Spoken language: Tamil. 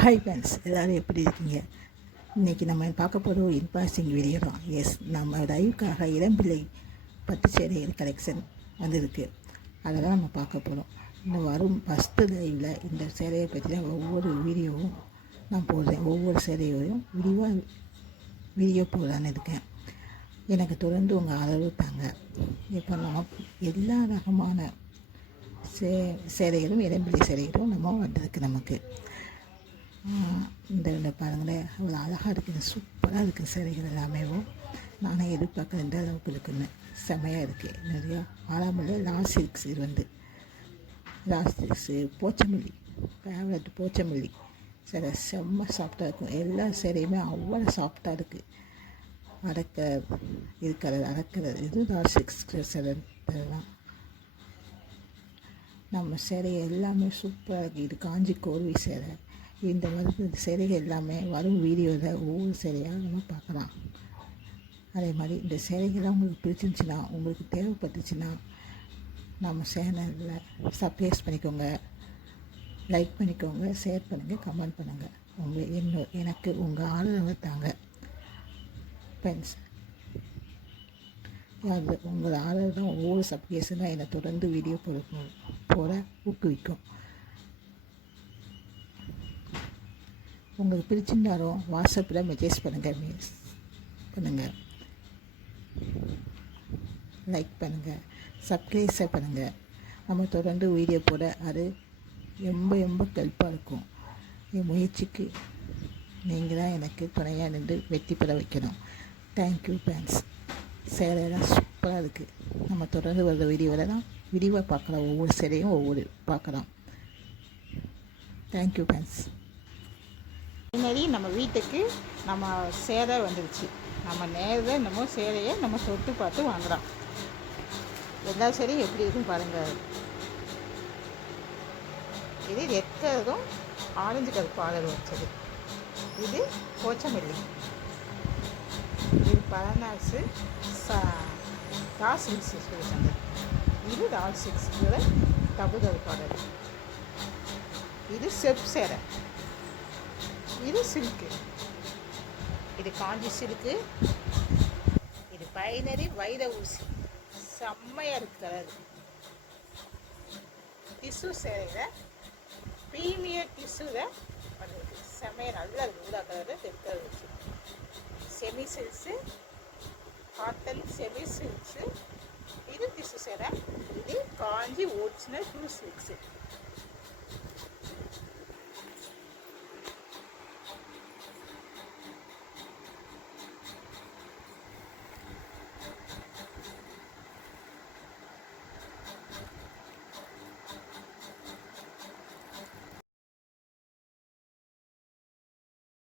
ஹாய் ஃப்ரெண்ட்ஸ், எல்லோரும் எப்படி இருக்கீங்க? இன்றைக்கி நம்ம பார்க்க போகிற ஒரு இன்பாசிங் வீடியோ தான். நம்ம லைவுக்காக இளம்பிள்ளை பட்டு சேலைகள் கலெக்ஷன் வந்திருக்கு. அதை தான் நம்ம பார்க்க போகிறோம். இந்த வரும் ஃபஸ்ட்டு லைவில் இந்த சேலையை பற்றின ஒவ்வொரு வீடியோவும் நான் போடுறேன். ஒவ்வொரு சேலையோடையும் வீடியோ போடலான்னு இருக்கேன். எனக்கு தொடர்ந்து உங்கள் ஆதரவு தாங்க. இப்போ நம்ம எல்லா ரகமான சேலைகளும் இளம்பிள்ளை சேலைகளும் நம்ம வந்திருக்கு. நமக்கு இந்த பாருங்களேன், அவ்வளோ அழகாக இருக்குது, சூப்பராக இருக்குது சேலைகள் எல்லாமேவும். நானே எதிர்பார்க்க ரெண்டு அளவுக்கு இருக்குன்னு செம்மையாக இருக்குது. நிறையா ஆறாமல் லாஸ்ட் சில்க்ஸ். இது வந்து last silks, Pochampally, favourite Pochampally சேலை செம்ம சாஃப்டாக இருக்கும். எல்லா சேலையுமே அவ்வளோ சாஃப்டாக இருக்குது. அடக்கிறது இது லாஸ்ட் சில்க்ஸ் சேலை தான். நம்ம சேலை எல்லாமே சூப்பராக இருக்குது. இது காஞ்சி கோர்வை சேலை. இந்த மாதிரி சேலைகள் எல்லாமே வரும் வீடியோவில் ஒவ்வொரு சேலையாக நம்ம பார்க்கலாம். அதே மாதிரி இந்த சேலைகள்லாம் உங்களுக்கு பிடிச்சிருந்துச்சின்னா, உங்களுக்கு தேவைப்பட்டுச்சுன்னா நம்ம சேனலில் சப்ஸ்கிரைப் பண்ணிக்கோங்க, லைக் பண்ணிக்கோங்க, ஷேர் பண்ணுங்கள், கமெண்ட் பண்ணுங்கள். எனக்கு உங்கள் ஆதரவை தாங்க ஃப்ரெண்ட்ஸ். அது உங்கள் ஆதரவு தான், ஒவ்வொரு சப்ஸ்கிரைப்ஷன் தான் என்னை தொடர்ந்து வீடியோ போட ஊக்குவிக்கும். உங்களுக்கு பிடிச்சிருந்தாலும் வாட்ஸ்அப்பில் மெசேஜ் பண்ணுங்கள், லைக் பண்ணுங்கள், சப்ஸ்கிரைப் பண்ணுங்கள். நம்ம தொடர்ந்து வீடியோ போட அது ரொம்ப ஹெல்ப்பாக இருக்கும். என் முயற்சிக்கு நீங்கள் தான் எனக்கு துணையாக நின்று வெற்றி பெற வைக்கணும். Thank you friends. சேலையெல்லாம் சூப்பராக இருக்குது. நம்ம தொடர்ந்து வர்ற வீடியோவில் தான் வீடியோவை பார்க்கலாம். ஒவ்வொரு சேலையும் ஒவ்வொரு பார்க்கலாம். Thank you friends. முன்னாடி நம்ம வீட்டுக்கு நம்ம சேலை வந்துடுச்சு. நம்ம நேரில் நம்ம சேலையை நம்ம தொட்டு பார்த்து வாங்குகிறோம். எல்லா சேலையும் எப்படி இருக்குன்னு பாருங்கள். இது ரெட் கலரும் ஆரஞ்சு கலர் பார்டர் வச்சது. இது போச்சமல்லி, இது பலனாசு டால் சில்க்ஸ் சொல்லுவாங்க. இது டால் சில்க்ஸில் டபுள் பார்டர். இது செப் சேலை. இது சில்க்கு, இது காஞ்சி சில்க்கு, இது பைனரி வைர ஊசி. செம்மையாக இருக்குது கலர். டிஷ்யூ சேலையில் ப்ரீமியர் டிஷ்யூவில் பண்ணுறது செம்மையாக நல்லா இருக்குது. ஊதா கலரில் ரெட் கலர் வச்சு semi silks, cotton semi silks. இது டிஷ்யூ சேலை. இது காஞ்சி ஒரிஜினல் ப்ளூ சில்க்ஸு.